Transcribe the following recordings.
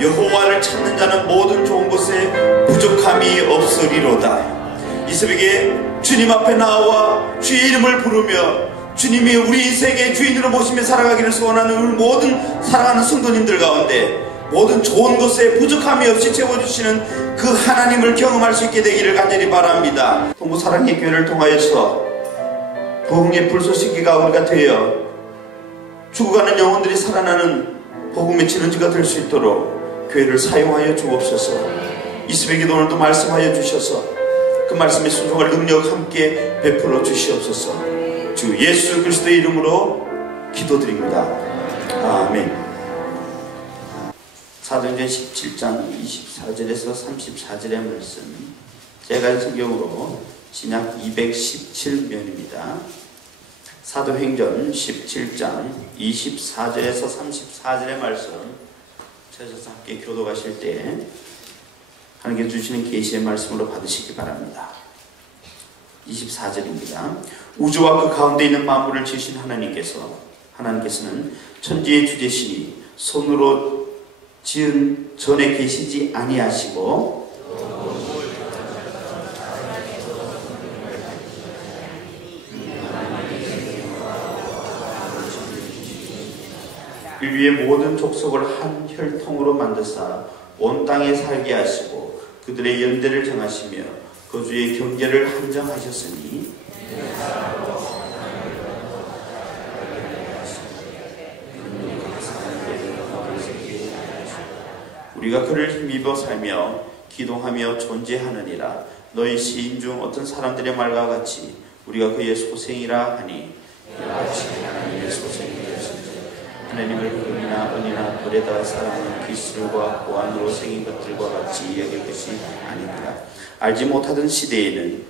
여호와를 찾는 자는 모든 좋은 것에 부족함이 없으리로다. 이 새벽에 주님 앞에 나와 주의 이름을 부르며 주님이 우리 인생의 주인으로 모시며 살아가기를 소원하는 우리 모든 사랑하는 성도님들 가운데 모든 좋은 것에 부족함이 없이 채워주시는 그 하나님을 경험할 수 있게 되기를 간절히 바랍니다. 동부 사랑의 교회를 통하여서 복음의 불쏘시개가 우리가 되어 죽어가는 영혼들이 살아나는 복음의 진원지가 될 수 있도록 교회를 사용하여 주옵소서. 이 새벽에도 오늘도 말씀하여 주셔서 그 말씀의 순종할 능력 함께 베풀어 주시옵소서. 주 예수 그리스도의 이름으로 기도드립니다. 아멘. 사도행전 17장 24절에서 34절의 말씀, 제가 성경으로 신약 217면입니다. 사도행전 17장 24절에서 34절의 말씀 찾아서 함께 교도가실 때 하나님께서 주시는 계시의 말씀으로 받으시기 바랍니다. 24절입니다. 우주와 그 가운데 있는 만물을 지으신 하나님께서는 천지의 주제시니 손으로 지은 전에 계시지 아니하시고 그 위에 모든 족속을 한 혈통으로 만드사 온 땅에 살게 하시고 그들의 연대를 정하시며 거주의 경계를 한정하셨으니 우리가 그를 힘입어 살며 기동하며 존재하느니라. 너희 시인 중 어떤 사람들의 말과 같이 우리가 그의 소생이라 하니 하나님의 소생이 하나님을 금이나 은이나 돌에다 사랑하는 기술과 보안으로 생긴 것들과 같이 여길 것이 아닙니다. 알지 못하던 시대에는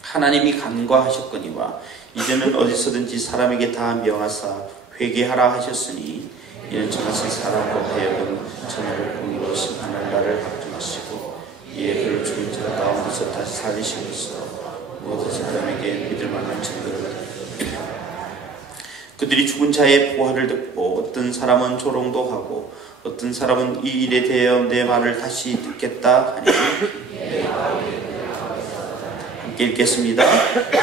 하나님이 간과하셨거니와 이제는 어디서든지 사람에게 다 명하사 회개하라 하셨으니 이는 정하신 사람으로 하여금 천하를 공의로 심판할 날을 확정하시고 이에 그를 죽은 자 가운데서 다시 살리심으로써 모든 사람에게 믿을 만한 증거를 그들이 죽은 자의 부활을 듣고 어떤 사람은 조롱도 하고 어떤 사람은 이 일에 대하여 내 말을 다시 듣겠다 하니 함께 읽겠습니다.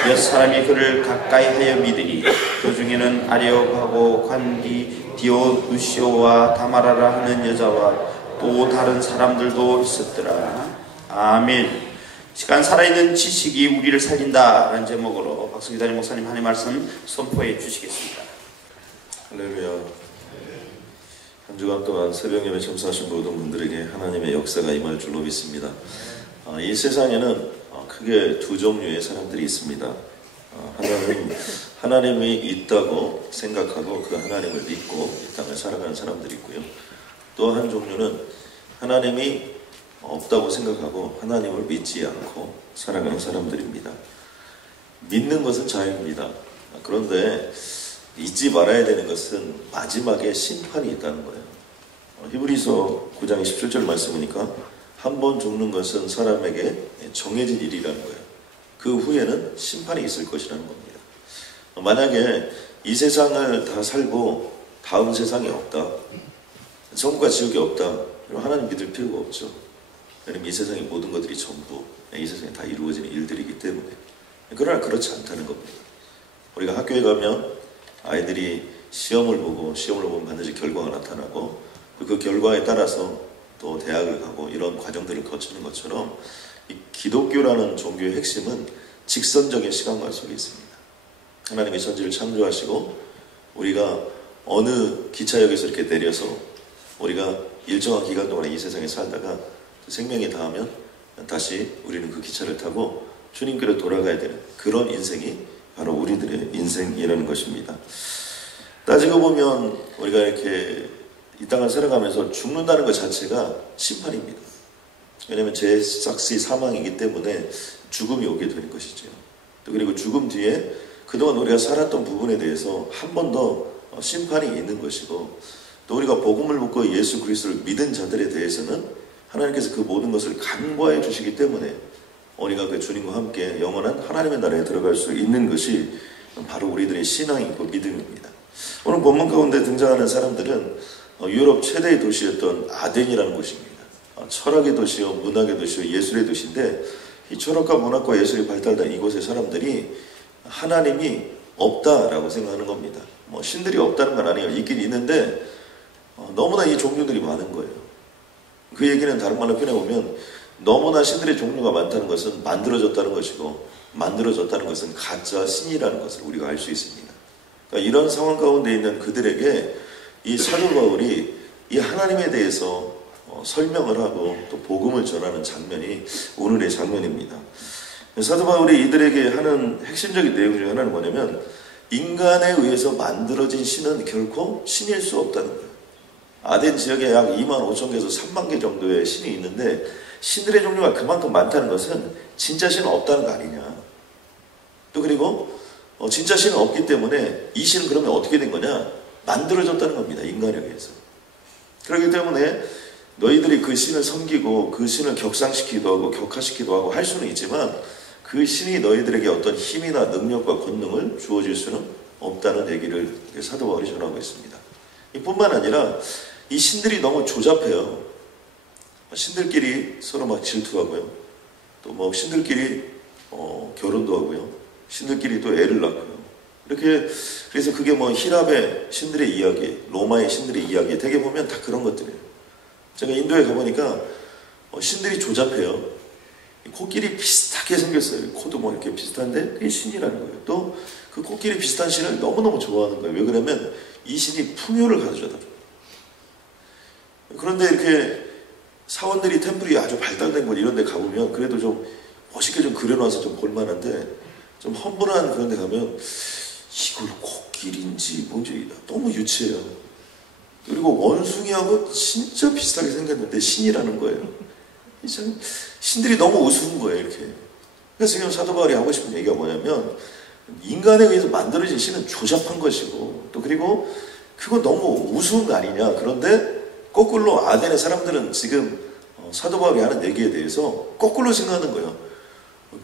몇 사람이 그를 가까이 하여 믿으니 그 중에는 아레오하고 관디 디오누시오와 다마라라 하는 여자와 또 다른 사람들도 있었더라. 아멘. 시간 살아있는 지식이 우리를 살린다 라는 제목으로 박성기다님 목사님 하나님 말씀 선포해 주시겠습니다. 할렐루야. 한 주간 동안 새벽 예배 참석하신 모든 분들에게 하나님의 역사가 임할 줄로 믿습니다. 이 세상에는 크게 두 종류의 사람들이 있습니다. 하나는 하나님이 있다고 생각하고 그 하나님을 믿고 이 땅을 살아가는 사람들이 있고요. 또 한 종류는 하나님이 없다고 생각하고 하나님을 믿지 않고 살아가는 사람들입니다. 믿는 것은 자유입니다. 그런데 잊지 말아야 되는 것은 마지막에 심판이 있다는 거예요. 히브리서 9장 17절 말씀이니까 한 번 죽는 것은 사람에게 정해진 일이라는 거예요. 그 후에는 심판이 있을 것이라는 겁니다. 만약에 이 세상을 다 살고 다음 세상이 없다, 천국과 지옥이 없다, 그럼 하나님 믿을 필요가 없죠. 왜냐면 이 세상의 모든 것들이 전부 이 세상에 다 이루어지는 일들이기 때문에. 그러나 그렇지 않다는 겁니다. 우리가 학교에 가면 아이들이 시험을 보면 반드시 결과가 나타나고 그 결과에 따라서 또 대학을 가고 이런 과정들을 거치는 것처럼 이 기독교라는 종교의 핵심은 직선적인 시간관 속에 있습니다. 하나님이 천지를 창조하시고 우리가 어느 기차역에서 이렇게 내려서 우리가 일정한 기간 동안 이 세상에 살다가 생명이 닿으면 다시 우리는 그 기차를 타고 주님께로 돌아가야 되는 그런 인생이 바로 우리들의 인생이라는 것입니다. 따지고 보면 우리가 이렇게 이 땅을 살아가면서 죽는다는 것 자체가 심판입니다. 왜냐하면 죄삭시 사망이기 때문에 죽음이 오게 되는 것이죠. 그리고 죽음 뒤에 그동안 우리가 살았던 부분에 대해서 한 번 더 심판이 있는 것이고, 또 우리가 복음을 믿고 예수 그리스도를 믿은 자들에 대해서는 하나님께서 그 모든 것을 간과해 주시기 때문에 우리가 그 주님과 함께 영원한 하나님의 나라에 들어갈 수 있는 것이 바로 우리들의 신앙이고 믿음입니다. 오늘 본문 가운데 등장하는 사람들은 유럽 최대의 도시였던 아덴이라는 곳입니다. 철학의 도시요, 문학의 도시요, 예술의 도시인데 이 철학과 문학과 예술이 발달된 이곳의 사람들이 하나님이 없다라고 생각하는 겁니다. 뭐 신들이 없다는 건 아니에요. 있긴 있는데 너무나 이 종류들이 많은 거예요. 그 얘기는 다른 말로 표현해보면 너무나 신들의 종류가 많다는 것은 만들어졌다는 것이고 만들어졌다는 것은 가짜 신이라는 것을 우리가 알 수 있습니다. 그러니까 이런 상황 가운데 있는 그들에게 이 사도 바울이 이 하나님에 대해서 설명을 하고 또 복음을 전하는 장면이 오늘의 장면입니다. 사도 바울이 이들에게 하는 핵심적인 내용 중에 하나는 뭐냐면 인간에 의해서 만들어진 신은 결코 신일 수 없다는 거예요. 아덴 지역에 약 25,000개에서 3만 개 정도의 신이 있는데 신들의 종류가 그만큼 많다는 것은 진짜 신은 없다는 거 아니냐. 또 그리고 진짜 신은 없기 때문에 이 신은 그러면 어떻게 된 거냐? 만들어졌다는 겁니다. 인간에 의해서. 그렇기 때문에 너희들이 그 신을 섬기고 그 신을 격상시키기도 하고 격화시키기도 하고 할 수는 있지만 그 신이 너희들에게 어떤 힘이나 능력과 권능을 주어줄 수는 없다는 얘기를 사도 바울이 전하고 있습니다. 이뿐만 아니라 이 신들이 너무 조잡해요. 신들끼리 서로 막 질투하고요. 또 뭐 신들끼리 결혼도 하고요. 신들끼리 또 애를 낳고요. 이렇게 그래서 그게 뭐 히랍의 신들의 이야기, 로마의 신들의 이야기 되게 보면 다 그런 것들이에요. 제가 인도에 가보니까 신들이 조잡해요. 코끼리 비슷하게 생겼어요. 코도 뭐 이렇게 비슷한데 그게 신이라는 거예요. 또 그 코끼리 비슷한 신을 너무너무 좋아하는 거예요. 왜 그러냐면 이 신이 풍요를 가져다 줘요. 그런데 이렇게 사원들이 템플이 아주 발달된 곳 이런 데 가보면 그래도 좀 멋있게 좀 그려놔서 좀 볼만한데 좀 험불한 그런 데 가면 이걸 코끼리인지 뭔지 너무 유치해요. 그리고 원숭이하고 진짜 비슷하게 생겼는데 신이라는 거예요. 신들이 너무 우스운 거예요, 이렇게. 그래서 지금 사도 바울이 하고 싶은 얘기가 뭐냐면 인간에 의해서 만들어진 신은 조잡한 것이고 또 그리고 그거 너무 우스운 거 아니냐. 그런데 거꾸로 아덴의 사람들은 지금 사도 바울이 하는 얘기에 대해서 거꾸로 생각하는 거예요.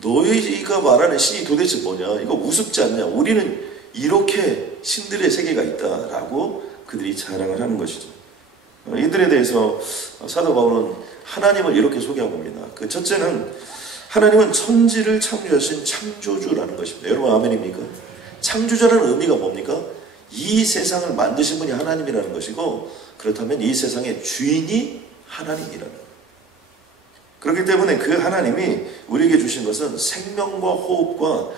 너희가 말하는 신이 도대체 뭐냐? 이거 우습지 않냐? 우리는 이렇게 신들의 세계가 있다라고 그들이 자랑을 하는 것이죠. 이들에 대해서 사도 바울은 하나님을 이렇게 소개하고 봅니다. 그 첫째는 하나님은 천지를 창조하신 창조주라는 것입니다. 여러분 아멘입니까? 창조자라는 의미가 뭡니까? 이 세상을 만드신 분이 하나님이라는 것이고 그렇다면 이 세상의 주인이 하나님이라는 거예요. 그렇기 때문에 그 하나님이 우리에게 주신 것은 생명과 호흡과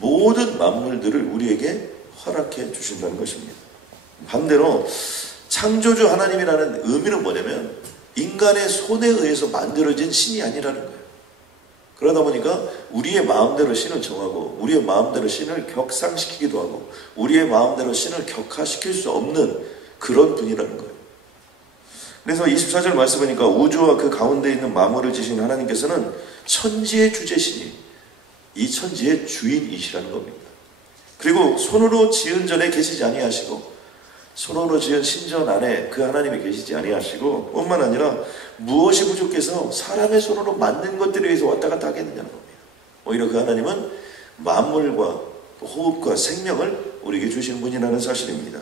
모든 만물들을 우리에게 허락해 주신다는 것입니다. 반대로 창조주 하나님이라는 의미는 뭐냐면 인간의 손에 의해서 만들어진 신이 아니라는 거예요. 그러다 보니까 우리의 마음대로 신을 정하고 우리의 마음대로 신을 격상시키기도 하고 우리의 마음대로 신을 격화시킬 수 없는 그런 분이라는 거예요. 그래서 24절 말씀 보니까 우주와 그 가운데 있는 만물을 지신 하나님께서는 천지의 주제시니 이 천지의 주인이시라는 겁니다. 그리고 손으로 지은 전에 계시지 아니하시고 손으로 지은 신전 안에 그 하나님이 계시지 아니하시고 뿐만 아니라 무엇이 부족해서 사람의 손으로 만든 것들에 의해서 왔다 갔다 하겠느냐는 겁니다. 오히려 그 하나님은 만물과 호흡과 생명을 우리에게 주신 분이라는 사실입니다.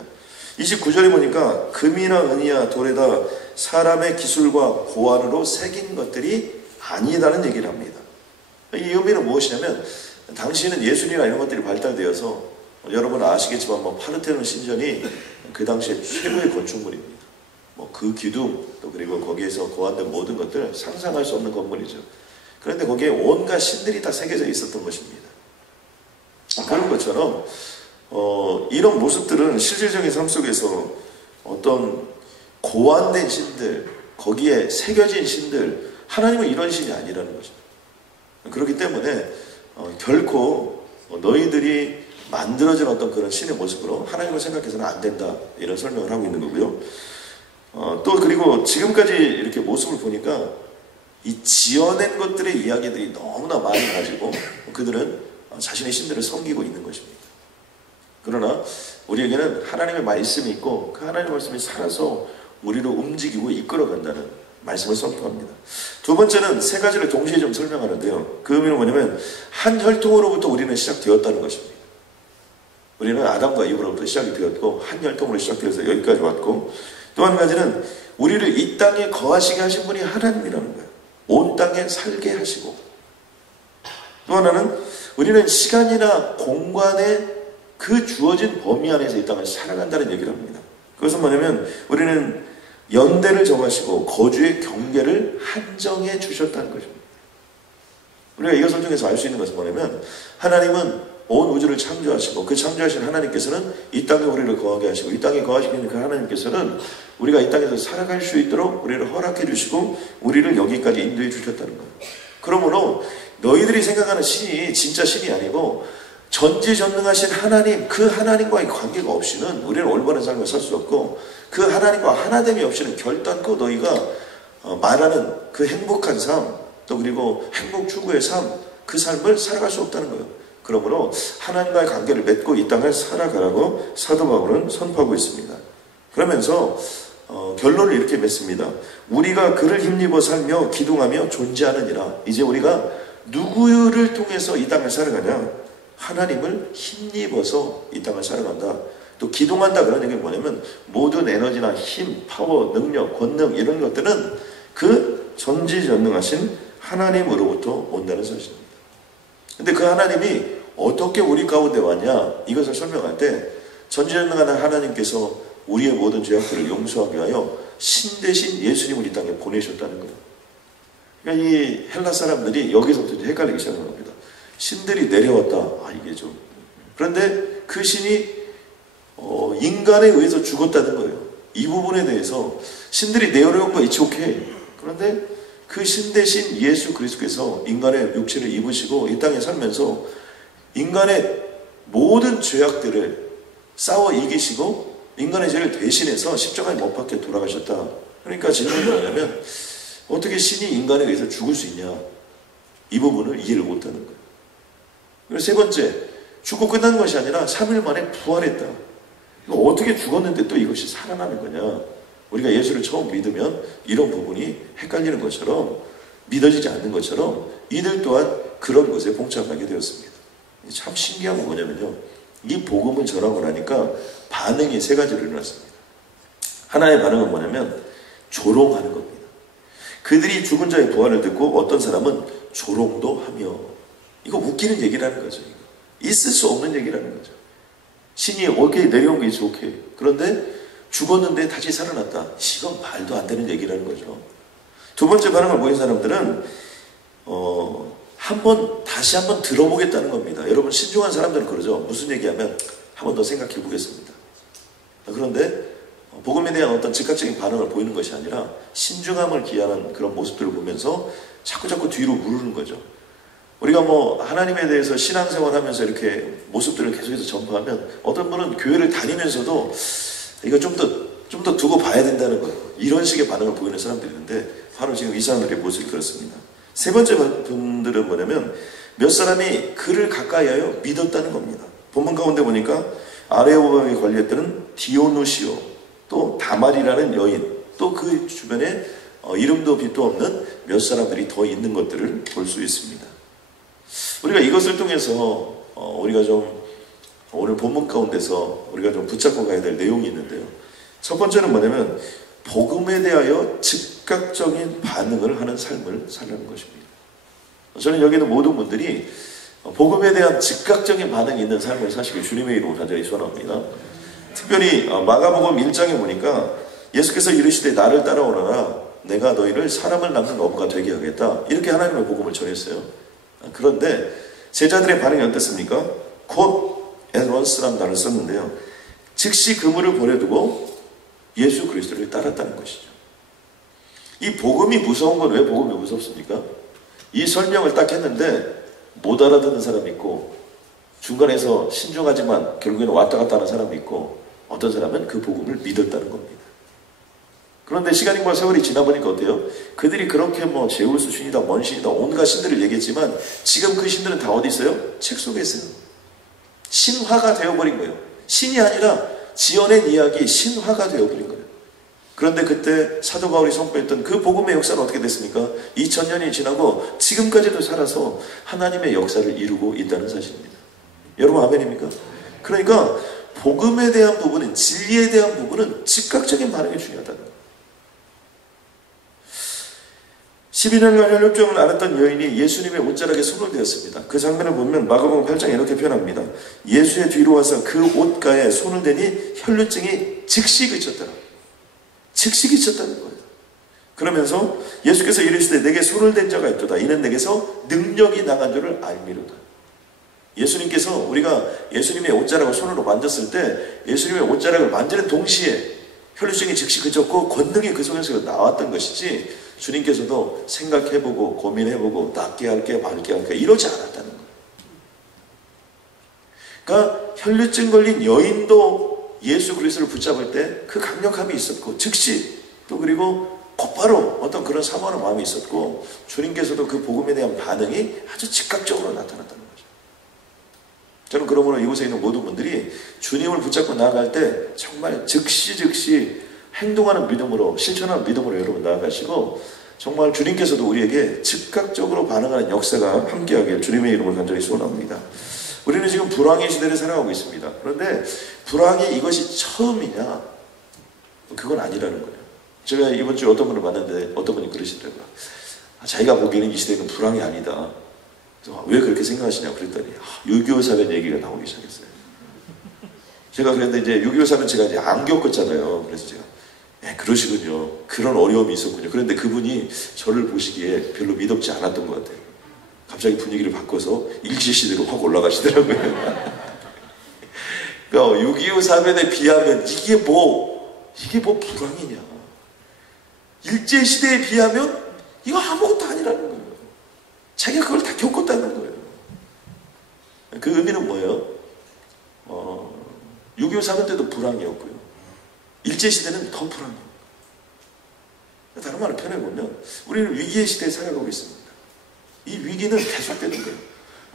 29절에 보니까 금이나 은이나 돌에다 사람의 기술과 고안으로 새긴 것들이 아니다는 얘기를 합니다. 이 의미는 무엇이냐면 당시에는 예술이나 이런 것들이 발달되어서 여러분 아시겠지만 뭐 파르테논 신전이 그 당시에 최고의 건축물입니다. 뭐 그 기둥 또 그리고 거기에서 고안된 모든 것들 상상할 수 없는 건물이죠. 그런데 거기에 온갖 신들이 다 새겨져 있었던 것입니다. 그런 것처럼 이런 모습들은 실질적인 삶 속에서 어떤 고안된 신들, 거기에 새겨진 신들, 하나님은 이런 신이 아니라는 거죠. 그렇기 때문에 결코 너희들이 만들어진 어떤 그런 신의 모습으로 하나님을 생각해서는 안 된다, 이런 설명을 하고 있는 거고요. 또 그리고 지금까지 이렇게 모습을 보니까 이 지어낸 것들의 이야기들이 너무나 많이 가지고 그들은 자신의 신들을 섬기고 있는 것입니다. 그러나 우리에게는 하나님의 말씀이 있고 그 하나님의 말씀이 살아서 우리를 움직이고 이끌어간다는 말씀을 선포합니다. 두 번째는 세 가지를 동시에 좀 설명하는데요. 그 의미는 뭐냐면 한 혈통으로부터 우리는 시작되었다는 것입니다. 우리는 아담과 이브로부터 시작이 되었고 한 혈통으로 시작되어서 여기까지 왔고 또 한 가지는 우리를 이 땅에 거하시게 하신 분이 하나님이라는 거예요. 온 땅에 살게 하시고. 또 하나는 우리는 시간이나 공간의 그 주어진 범위 안에서 이 땅을 살아간다는 얘기를 합니다. 그것은 뭐냐면 우리는 연대를 정하시고 거주의 경계를 한정해 주셨다는 것입니다. 우리가 이것을 통해서 알 수 있는 것은 뭐냐면 하나님은 온 우주를 창조하시고 그 창조하신 하나님께서는 이 땅에 우리를 거하게 하시고 이 땅에 거하시는 그 하나님께서는 우리가 이 땅에서 살아갈 수 있도록 우리를 허락해 주시고 우리를 여기까지 인도해 주셨다는 거예요. 그러므로 너희들이 생각하는 신이 진짜 신이 아니고 전지전능하신 하나님, 그 하나님과의 관계가 없이는 우리는 올바른 삶을 살 수 없고 그 하나님과 하나됨이 없이는 결단코 너희가 말하는 그 행복한 삶, 또 그리고 행복 추구의 삶, 그 삶을 살아갈 수 없다는 거예요. 그러므로 하나님과의 관계를 맺고 이 땅을 살아가라고 사도 바울은 선포하고 있습니다. 그러면서 결론을 이렇게 맺습니다. 우리가 그를 힘입어 살며 기둥하며 존재하느니라. 이제 우리가 누구를 통해서 이 땅을 살아가냐? 하나님을 힘입어서 이 땅을 살아간다. 또 기둥한다 그런 얘기는 뭐냐면 모든 에너지나 힘, 파워, 능력, 권능 이런 것들은 그 전지전능하신 하나님으로부터 온다는 사실입니다. 근데 그 하나님이 어떻게 우리 가운데 왔냐? 이것을 설명할 때 전지전능한 하나님께서 우리의 모든 죄악들을 용서하기 위하여 신 대신 예수님을 이 땅에 보내셨다는 거예요. 그러니까 이 헬라 사람들이 여기서부터 헷갈리기 시작한 겁니다. 신들이 내려왔다. 이게 좀. 그런데 그 신이 인간에 의해서 죽었다는 거예요. 이 부분에 대해서 신들이 내려온 거 it's okay. 그런데 그 신 대신 예수 그리스도께서 인간의 육체를 입으시고 이 땅에 살면서 인간의 모든 죄악들을 싸워 이기시고 인간의 죄를 대신해서 십자가에 못 박혀 돌아가셨다. 그러니까 질문이 뭐냐면 어떻게 신이 인간에 의해서 죽을 수 있냐? 이 부분을 이해를 못하는 거예요. 그리고 세 번째, 죽고 끝난 것이 아니라 3일 만에 부활했다. 어떻게 죽었는데 또 이것이 살아나는 거냐? 우리가 예수를 처음 믿으면 이런 부분이 헷갈리는 것처럼 믿어지지 않는 것처럼 이들 또한 그런 것에 봉착하게 되었습니다. 참 신기한 건 뭐냐면요. 이 복음을 전하고 나니까 반응이 세 가지로 일어났습니다. 하나의 반응은 뭐냐면 조롱하는 겁니다. 그들이 죽은 자의 부활을 듣고 어떤 사람은 조롱도 하며, 이거 웃기는 얘기라는 거죠. 이거. 있을 수 없는 얘기라는 거죠. 신이 오케이 내려온 게 있어 오케이. 그런데 죽었는데 다시 살아났다. 이건 말도 안 되는 얘기라는 거죠. 두 번째 반응을 보인 사람들은 다시 한번 들어보겠다는 겁니다. 여러분 신중한 사람들은 그러죠. 무슨 얘기하면 한 번 더 생각해 보겠습니다. 그런데 복음에 대한 어떤 즉각적인 반응을 보이는 것이 아니라 신중함을 기하는 그런 모습들을 보면서 자꾸 뒤로 무르는 거죠. 우리가 하나님에 대해서 신앙생활 하면서 이렇게 모습들을 계속해서 전파하면 어떤 분은 교회를 다니면서도 이거 좀 더 두고 봐야 된다는 거예요. 이런 식의 반응을 보이는 사람들이 있는데 바로 지금 이 사람들의 모습이 그렇습니다. 세 번째 분들은 뭐냐면 몇 사람이 그를 가까이하여 믿었다는 겁니다. 본문 가운데 보니까 아레오바에 관리했던 디오누시오, 또 다말이라는 여인, 또 그 주변에 이름도 빛도 없는 몇 사람들이 더 있는 것들을 볼 수 있습니다. 우리가 이것을 통해서 우리가 좀 오늘 본문 가운데서 우리가 좀 붙잡고 가야 될 내용이 있는데요. 첫 번째는 뭐냐면 복음에 대하여 즉각적인 반응을 하는 삶을 살라는 것입니다. 저는 여기 있는 모든 분들이 복음에 대한 즉각적인 반응이 있는 삶을 사시길 주님의 이름으로 간절히 소원합니다. 특별히 마가복음 1장에 보니까 예수께서 이르시되 나를 따라오너라 내가 너희를 사람을 낳는 어부가 되게 하겠다. 이렇게 하나님의 복음을 전했어요. 그런데 제자들의 반응이 어땠습니까? 곧 앤런스라는 단어를 썼는데요. 즉시 그물을 버려두고 예수 그리스도를 따랐다는 것이죠. 이 복음이 무서운 건 왜 복음이 무섭습니까? 이 설명을 딱 했는데 못 알아듣는 사람이 있고 중간에서 신중하지만 결국에는 왔다 갔다 하는 사람이 있고 어떤 사람은 그 복음을 믿었다는 겁니다. 그런데 시간과 세월이 지나보니까 어때요? 그들이 그렇게 제우스 신이다, 먼신이다, 온갖 신들을 얘기했지만 지금 그 신들은 다 어디 있어요? 책 속에 있어요. 신화가 되어버린 거예요. 신이 아니라 지어낸 이야기, 신화가 되어버린 거예요. 그런데 그때 사도 바울이 선포했던 그 복음의 역사는 어떻게 됐습니까? 2000년이 지나고 지금까지도 살아서 하나님의 역사를 이루고 있다는 사실입니다. 여러분 아멘입니까? 그러니까 복음에 대한 부분은, 진리에 대한 부분은 즉각적인 반응이 중요하다는 거예요. 12년간 혈루증을 앓았던 여인이 예수님의 옷자락에 손을 대었습니다. 그 장면을 보면 마가복음 8장에 이렇게 표현합니다. 예수의 뒤로 와서 그 옷가에 손을 대니 혈루증이 즉시 그쳤더라. 즉시 그쳤다는 거예요. 그러면서 예수께서 이르시되 내게 손을 댄 자가 있도다. 이는 내게서 능력이 나간 줄을 알미로다. 예수님께서, 우리가 예수님의 옷자락을 손으로 만졌을 때 예수님의 옷자락을 만지는 동시에 혈루증이 즉시 그쳤고 권능이 그 속에서 나왔던 것이지, 주님께서도 생각해보고 고민해보고 낫게 할게 말게 할게 이러지 않았다는 거예요. 그러니까 혈루증 걸린 여인도 예수 그리스도를 붙잡을 때 그 강력함이 있었고, 즉시 또 그리고 곧바로 어떤 그런 사모하는 마음이 있었고, 주님께서도 그 복음에 대한 반응이 아주 즉각적으로 나타났다는 거죠. 저는 그러므로 이곳에 있는 모든 분들이 주님을 붙잡고 나아갈 때 정말 즉시 행동하는 믿음으로, 실천하는 믿음으로 여러분 나아가시고, 정말 주님께서도 우리에게 즉각적으로 반응하는 역사가 함께하길 주님의 이름을 간절히 소원합니다. 우리는 지금 불황의 시대를 살아가고 있습니다. 그런데 불황이 이것이 처음이냐? 그건 아니라는 거예요. 제가 이번 주에 어떤 분을 봤는데 어떤 분이 그러시더라고요. 자기가 보기에는 이 시대는 불황이 아니다. 왜 그렇게 생각하시냐고 그랬더니 6.25 사변 얘기가 나오기 시작했어요. 제가 그랬는데 이제 6.25 사변 제가 이제 안 겪었잖아요. 그래서 제가 그러시군요. 그런 어려움이 있었군요. 그런데 그분이 저를 보시기에 별로 믿음지 않았던 것 같아요. 갑자기 분위기를 바꿔서 일제시대로 확 올라가시더라고요. 그러니까 6.25 사변에 비하면 이게 뭐 불황이냐. 일제시대에 비하면 이거 아무것도 아니라는 거예요. 자기가 그걸 다 겪었다는 거예요. 그 의미는 뭐예요? 6.25 사변 때도 불황이었고요. 일제시대는 더 불황이에요. 다른 말을 표현해보면 우리는 위기의 시대에 살아가고 있습니다. 이 위기는 계속되는 거예요.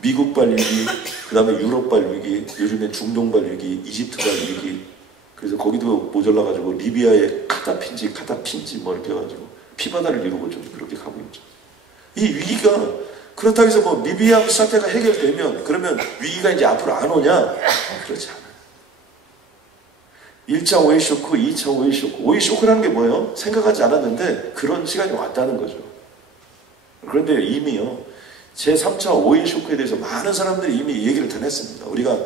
미국발 위기, 그 다음에 유럽발 위기, 요즘엔 중동발 위기, 이집트발 위기. 그래서 거기도 모자라가지고 리비아에 카타핀지 뭐 이렇게 해가지고 피바다를 이루고 좀 그렇게 가고 있죠. 이 위기가 그렇다고 해서 뭐 리비아 사태가 해결되면 그러면 위기가 이제 앞으로 안 오냐? 그렇지 않아요. 1차 오일 쇼크, 2차 오일 쇼크. 오일 쇼크라는 게 뭐예요? 생각하지 않았는데 그런 시간이 왔다는 거죠. 그런데 이미요, 제3차 오일 쇼크에 대해서 많은 사람들이 이미 얘기를 다 했습니다. 우리가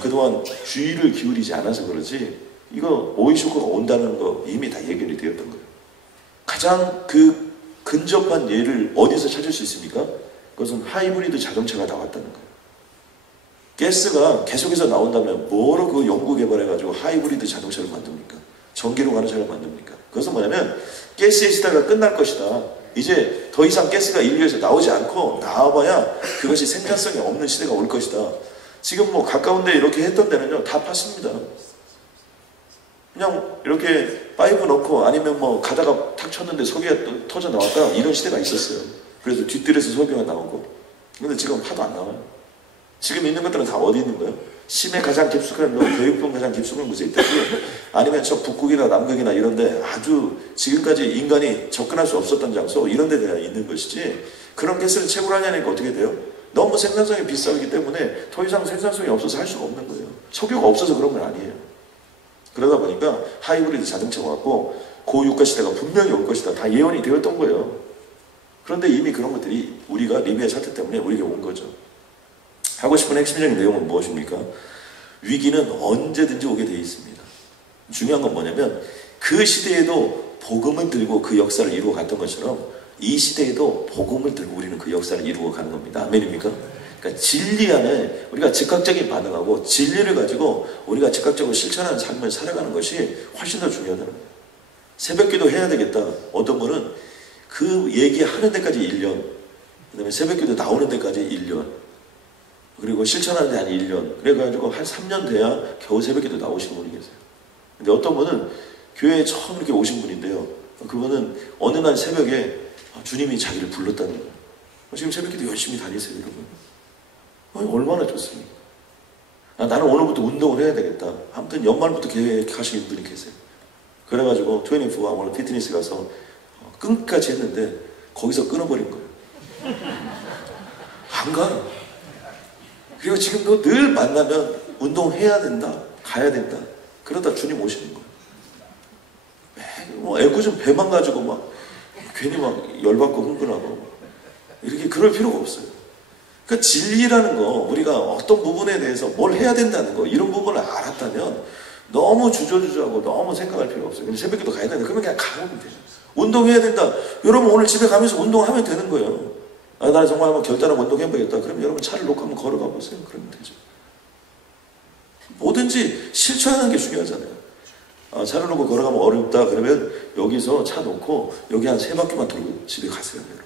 그동안 주의를 기울이지 않아서 그러지, 이거 오일 쇼크가 온다는 거 이미 다 예견이 되었던 거예요. 가장 그 근접한 예를 어디서 찾을 수 있습니까? 그것은 하이브리드 자동차가 나왔다는 거예요. 가스가 계속해서 나온다면 뭐로 그 연구 개발해가지고 하이브리드 자동차를 만듭니까? 전기로 가는 차를 만듭니까? 그것은 뭐냐면 가스의 시대가 끝날 것이다. 이제 더 이상 가스가 인류에서 나오지 않고 나와봐야 그것이 생산성이 없는 시대가 올 것이다. 지금 뭐 가까운데 이렇게 했던 데는요 다 팠습니다. 그냥 이렇게 파이프 넣고 아니면 뭐 가다가 탁 쳤는데 석유가 터져 나왔다, 이런 시대가 있었어요. 그래서 뒷뜰에서 석유가 나오고. 근데 지금 하도 안 나와요. 지금 있는 것들은 다 어디 있는 거예요? 심해 가장 깊숙한 교육분 가장 깊숙한 곳에 있다고. 아니면 저 북극이나 남극이나 이런데 아주 지금까지 인간이 접근할 수 없었던 장소, 이런 데 있는 것이지, 그런 가스를 채굴하냐니까 어떻게 돼요? 너무 생산성이 비싸기 때문에 더 이상 생산성이 없어서 할 수가 없는 거예요. 석유가 없어서 그런 건 아니에요. 그러다 보니까 하이브리드 자동차가 왔고 고유가 시대가 분명히 올 것이다, 다 예언이 되었던 거예요. 그런데 이미 그런 것들이 우리가 리비아 사태 때문에 우리에게 온 거죠. 하고 싶은 핵심적인 내용은 무엇입니까? 위기는 언제든지 오게 되어 있습니다. 중요한 건 뭐냐면 그 시대에도 복음을 들고 그 역사를 이루어 갔던 것처럼 이 시대에도 복음을 들고 우리는 그 역사를 이루어 가는 겁니다. 아멘입니까? 그러니까 진리 안에 우리가 즉각적인 반응하고 진리를 가지고 우리가 즉각적으로 실천하는 삶을 살아가는 것이 훨씬 더 중요하다는 거예요. 새벽기도 해야 되겠다. 어떤 분은 그 얘기하는 데까지 1년, 그 다음에 새벽기도 나오는 데까지 1년, 그리고 실천하는 데 한 1년, 그래가지고 한 3년 돼야 겨우 새벽기도 나오시는 분이 계세요. 근데 어떤 분은 교회에 처음 이렇게 오신 분인데요, 그분은 어느 날 새벽에 주님이 자기를 불렀다는 거예요. 지금 새벽기도 열심히 다니세요, 여러분. 얼마나 좋습니까? 나는 오늘부터 운동을 해야 되겠다. 아무튼 연말부터 계획하시는 분이 계세요. 그래가지고 24hour 피트니스 가서 끝까지 했는데 거기서 끊어버린 거예요. 안 가. 그리고 지금도 늘 만나면 운동해야 된다. 가야 된다. 그러다 주님 오시는 거예요. 뭐 애꿎은 배만 가지고 막 괜히 막 열받고 흥분하고 이렇게 그럴 필요가 없어요. 그 진리라는 거, 우리가 어떤 부분에 대해서 뭘 해야 된다는 거, 이런 부분을 알았다면 너무 주저주저하고 너무 생각할 필요 없어요. 근데 새벽기도 가야 된다. 그러면 그냥 가면 돼요. 운동해야 된다. 여러분 오늘 집에 가면서 운동하면 되는 거예요. 아, 나 정말 한번 결단하고 운동해보겠다. 그럼 여러분 차를 놓고 한번 걸어가 보세요. 그러면 되죠. 뭐든지 실천하는 게 중요하잖아요. 아, 차를 놓고 걸어가면 어렵다. 그러면 여기서 차 놓고 여기 한 3바퀴만 돌고 집에 가세요. 여러분.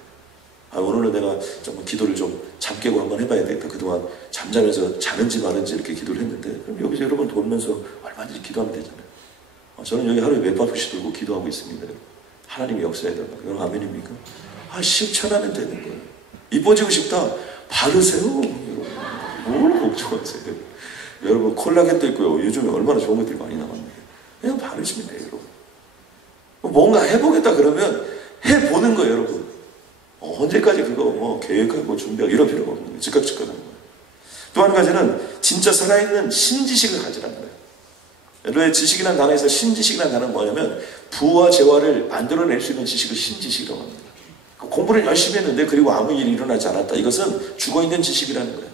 아, 오늘은 내가 정말 기도를 좀 잠 깨고 한번 해봐야 되겠다. 그동안 잠자면서 자는지 마는지 이렇게 기도를 했는데, 그럼 여기서 여러분 돌면서 얼마든지 기도하면 되잖아요. 저는 여기 하루에 몇 바퀴씩 돌고 기도하고 있습니다. 하나님이 역사에 달라. 여러분 아멘입니까? 아, 실천하면 되는 거예요. 이뻐지고 싶다. 바르세요. 여러분. 뭘 걱정하세요. 여러분 콜라겐도 있고요. 요즘에 얼마나 좋은 것들이 많이 나왔네요. 그냥 바르시면 돼요. 여러분. 뭔가 해보겠다 그러면 해보는 거예요. 여러분. 언제까지 그거 뭐 계획하고 준비하고 이런 필요가 없는 거예요. 즉각 하는 거예요. 또 한 가지는 진짜 살아있는 신지식을 가지라는 거예요. 여러분의 지식이라는 단어에서 신지식이라는 단어는 뭐냐면 부와 재화를 만들어낼 수 있는 지식을 신지식이라고 합니다. 공부를 열심히 했는데 그리고 아무 일이 일어나지 않았다. 이것은 죽어있는 지식이라는 거예요.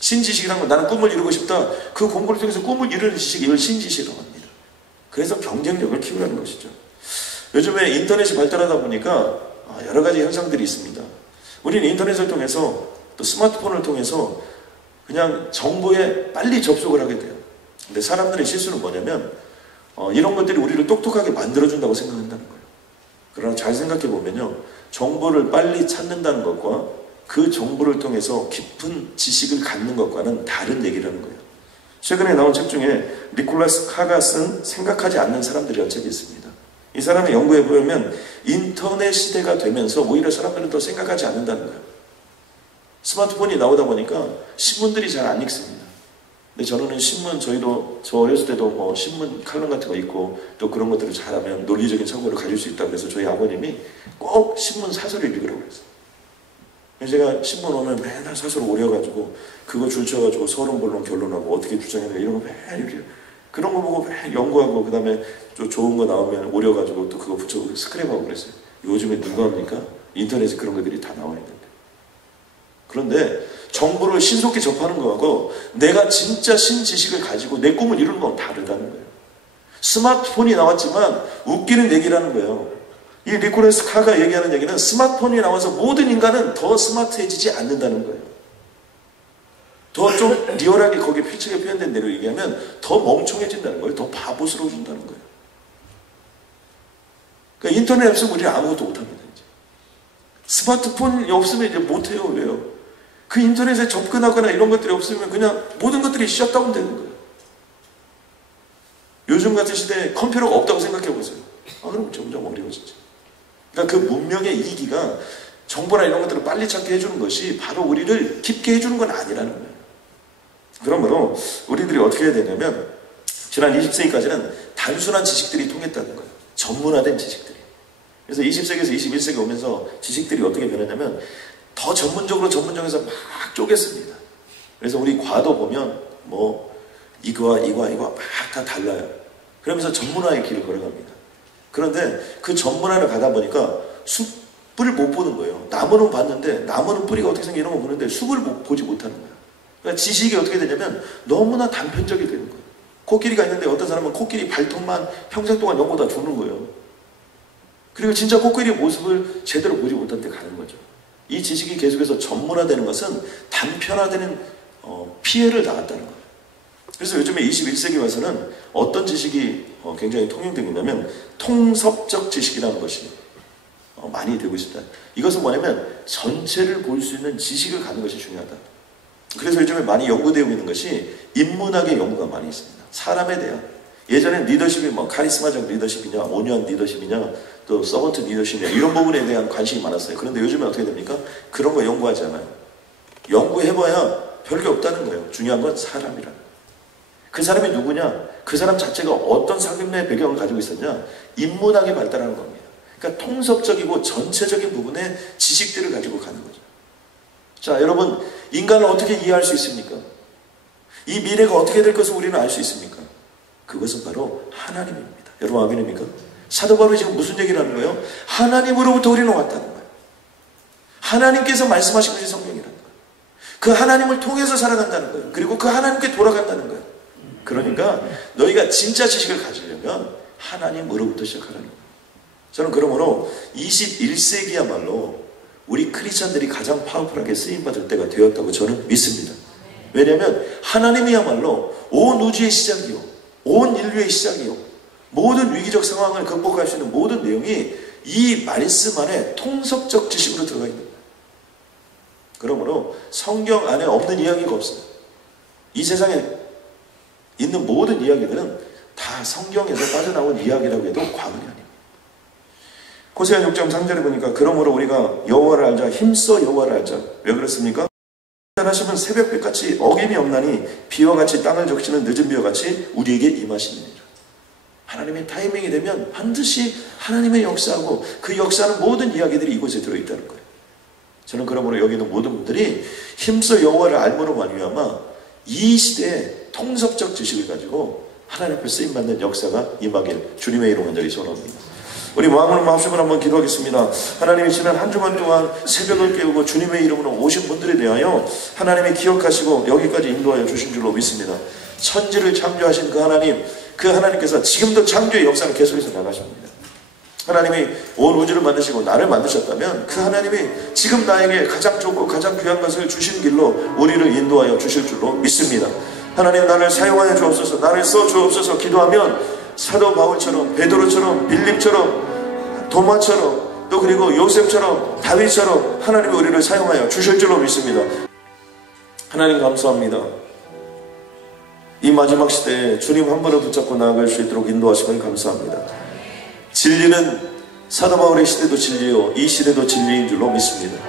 신지식이라는 건 나는 꿈을 이루고 싶다. 그 공부를 통해서 꿈을 이루는 지식, 이걸 신지식이라고 합니다. 그래서 경쟁력을 키우라는 것이죠. 요즘에 인터넷이 발달하다 보니까 여러 가지 현상들이 있습니다. 우리는 인터넷을 통해서 또 스마트폰을 통해서 그냥 정보에 빨리 접속을 하게 돼요. 근데 사람들의 실수는 뭐냐면 이런 것들이 우리를 똑똑하게 만들어준다고 생각한다는 거예요. 그러나 잘 생각해 보면요, 정보를 빨리 찾는다는 것과 그 정보를 통해서 깊은 지식을 갖는 것과는 다른 얘기라는 거예요. 최근에 나온 책 중에 니콜라스 카가 쓴 생각하지 않는 사람들이라는 책이 있습니다. 이 사람의 연구에 보면 인터넷 시대가 되면서 오히려 사람들은 더 생각하지 않는다는 거예요. 스마트폰이 나오다 보니까 신문들이 잘 안 읽습니다. 근데 저는 신문, 저 어렸을 때도 뭐 신문 칼럼 같은 거 있고 또 그런 것들을 잘하면 논리적인 사고를 가질 수 있다고 해서 저희 아버님이 꼭 신문 사설을 읽으라고 그랬어요. 그래서 제가 신문 오면 맨날 사설 오려가지고 그거 줄쳐가지고 서론본론 결론하고 어떻게 주장해야 되나 이런 거 맨날 이렇게 그런 거 보고 맨날 연구하고 그 다음에 좀 좋은 거 나오면 오려가지고 또 그거 붙여 스크랩하고 그랬어요. 요즘에 누가 합니까? 인터넷에 그런 것들이 다 나와 있는데. 그런데 정보를 신속히 접하는 거하고 내가 진짜 신지식을 가지고 내 꿈을 이루는 건 다르다는 거예요. 스마트폰이 나왔지만 웃기는 얘기라는 거예요. 이 니콜라스 카가 얘기하는 얘기는 스마트폰이 나와서 모든 인간은 더 스마트해지지 않는다는 거예요. 더 좀 리얼하게 거기에 필체가 표현된 대로 얘기하면 더 멍청해진다는 거예요. 더 바보스러워진다는 거예요. 그러니까 인터넷 없으면 우리는 아무것도 못합니다. 이제. 스마트폰이 없으면 이제 못해요. 왜요? 그 인터넷에 접근하거나 이런 것들이 없으면 그냥 모든 것들이 셧다운 되는 거예요. 요즘 같은 시대에 컴퓨터가 없다고 생각해 보세요. 그럼 점점 어려워지죠. 그러니까 그 문명의 이기가 정보나 이런 것들을 빨리 찾게 해주는 것이 바로 우리를 깊게 해주는 건 아니라는 거예요. 그러므로 우리들이 어떻게 해야 되냐면 지난 20세기까지는 단순한 지식들이 통했다는 거예요. 전문화된 지식들이. 그래서 20세기에서 21세기 오면서 지식들이 어떻게 변했냐면 더 전문적에서 막 쪼갰습니다. 그래서 우리 과도 보면 뭐 이거와 막 다 달라요. 그러면서 전문화의 길을 걸어갑니다. 그런데 그 전문화를 가다 보니까 숲을 못 보는 거예요. 나무는 봤는데 나무는 뿌리가 어떻게 생겨 이런 거 보는데 숲을 보지 못하는 거예요. 그러니까 지식이 어떻게 되냐면 너무나 단편적이 되는 거예요. 코끼리가 있는데 어떤 사람은 코끼리 발톱만 평생 동안 연구다 주는 거예요. 그리고 진짜 코끼리의 모습을 제대로 보지 못한 데 가는 거죠. 이 지식이 계속해서 전문화되는 것은 단편화되는 피해를 당한다는 거예요. 그래서 요즘에 21세기 와서는 어떤 지식이 굉장히 통용되고 있냐면 통섭적 지식이라는 것이 많이 되고 있습니다. 이것은 뭐냐면 전체를 볼 수 있는 지식을 갖는 것이 중요하다. 그래서 요즘에 많이 연구되고 있는 것이 인문학의 연구가 많이 있습니다. 사람에 대한. 예전엔 리더십이 뭐 카리스마적 리더십이냐, 온유한 리더십이냐, 또 서번트 리더십이냐 이런 부분에 대한 관심이 많았어요. 그런데 요즘에 어떻게 됩니까? 그런 거 연구하지 않아요. 연구해봐야 별게 없다는 거예요. 중요한 건 사람이라는 거예요. 그 사람이 누구냐? 그 사람 자체가 어떤 상임의 배경을 가지고 있었냐? 인문학이 발달하는 겁니다. 그러니까 통섭적이고 전체적인 부분의 지식들을 가지고 가는 거죠. 자, 여러분, 인간을 어떻게 이해할 수 있습니까? 이 미래가 어떻게 될 것을 우리는 알 수 있습니까? 그것은 바로 하나님입니다. 여러분 아멘입니까? 사도 바울이 지금 무슨 얘기를 하는 거예요? 하나님으로부터 우리는 왔다는 거예요. 하나님께서 말씀하신 것이 성경이라는 거예요. 그 하나님을 통해서 살아간다는 거예요. 그리고 그 하나님께 돌아간다는 거예요. 그러니까 너희가 진짜 지식을 가지려면 하나님으로부터 시작하라는 거예요. 저는 그러므로 21세기야말로 우리 크리스찬들이 가장 파워풀하게 쓰임받을 때가 되었다고 저는 믿습니다. 왜냐하면 하나님이야말로 온 우주의 시작이요, 온 인류의 시작이요, 모든 위기적 상황을 극복할 수 있는 모든 내용이 이 말씀 안에 통섭적 지식으로 들어가 있는 거예요. 그러므로 성경 안에 없는 이야기가 없어요. 이 세상에 있는 모든 이야기들은 다 성경에서 빠져나온 이야기라고 해도 과언이 아닙니다. 호세아 6장 3절에 보니까 그러므로 우리가 여호와를 알자, 힘써 여호와를 알자. 왜 그렇습니까? 하시면 새벽빛같이 어김이 없나니 비와 같이 땅을 적시는 늦은 비와 같이 우리에게 임하시느니라. 하나님의 타이밍이 되면 반드시 하나님의 역사하고 그 역사하는 모든 이야기들이 이곳에 들어있다는 거예요. 저는 그러므로 여기 있는 모든 분들이 힘써 여호와를 알므로 말미암아 이 시대에 통섭적 지식을 가지고 하나님 앞에 쓰임받는 역사가 임하길 주님의 이름 간절히 소원합니다. 우리 마음으로 마음심을 한번 기도하겠습니다. 하나님이 지난 한 주간 동안 새벽을 깨우고 주님의 이름으로 오신 분들에 대하여 하나님이 기억하시고 여기까지 인도하여 주신 줄로 믿습니다. 천지를 창조하신 그 하나님께서 지금도 창조의 역사를 계속해서 나가십니다. 하나님이 온 우주를 만드시고 나를 만드셨다면 그 하나님이 지금 나에게 가장 좋고 가장 귀한 것을 주신 길로 우리를 인도하여 주실 줄로 믿습니다. 하나님 나를 사용하여 주옵소서, 나를 써 주옵소서 기도하면 사도 바울처럼, 베드로처럼, 빌립처럼, 도마처럼, 또 그리고 요셉처럼, 다윗처럼 하나님이 우리를 사용하여 주실 줄로 믿습니다. 하나님 감사합니다. 이 마지막 시대에 주님 한 분을 붙잡고 나아갈 수 있도록 인도하시면 감사합니다. 진리는 사도 바울의 시대도 진리요, 이 시대도 진리인 줄로 믿습니다.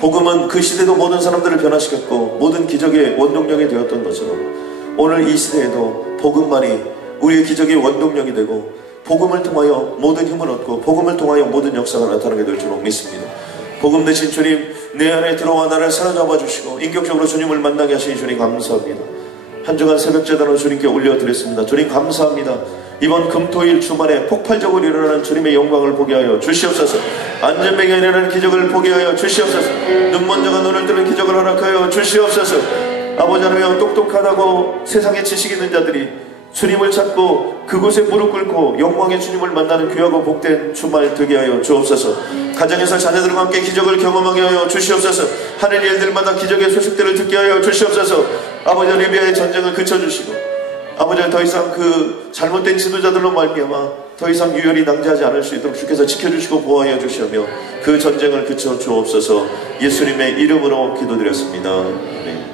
복음은 그 시대도 모든 사람들을 변화시켰고 모든 기적의 원동력이 되었던 것처럼 오늘 이 시대에도 복음만이 우리의 기적의 원동력이 되고 복음을 통하여 모든 힘을 얻고 복음을 통하여 모든 역사가 나타나게 될 줄로 믿습니다. 복음 대신 주님 내 안에 들어와 나를 사로잡아 주시고 인격적으로 주님을 만나게 하시니 주님 감사합니다. 한 주간 새벽제단을 주님께 올려드렸습니다. 주님 감사합니다. 이번 금토일 주말에 폭발적으로 일어나는 주님의 영광을 보게 하여 주시옵소서. 안전병에 일어나는 기적을 보게 하여 주시옵소서. 눈먼 자가 눈을 뜨는 기적을 허락하여 주시옵소서. 아버지 하나님 똑똑하다고 세상에 지식 있는 자들이 주님을 찾고 그곳에 무릎 꿇고 영광의 주님을 만나는 귀하고 복된 주말 되게 하여 주옵소서. 가정에서 자녀들과 함께 기적을 경험하게 하여 주시옵소서. 하는 일들마다 기적의 소식들을 듣게 하여 주시옵소서. 아버지 리비아의 전쟁을 그쳐주시고 아버지 더 이상 그 잘못된 지도자들로 말미암아 더 이상 유혈이 낭자하지 않을 수 있도록 주께서 지켜주시고 보호하여 주시며 그 전쟁을 그쳐 주옵소서. 예수님의 이름으로 기도드렸습니다. 아멘.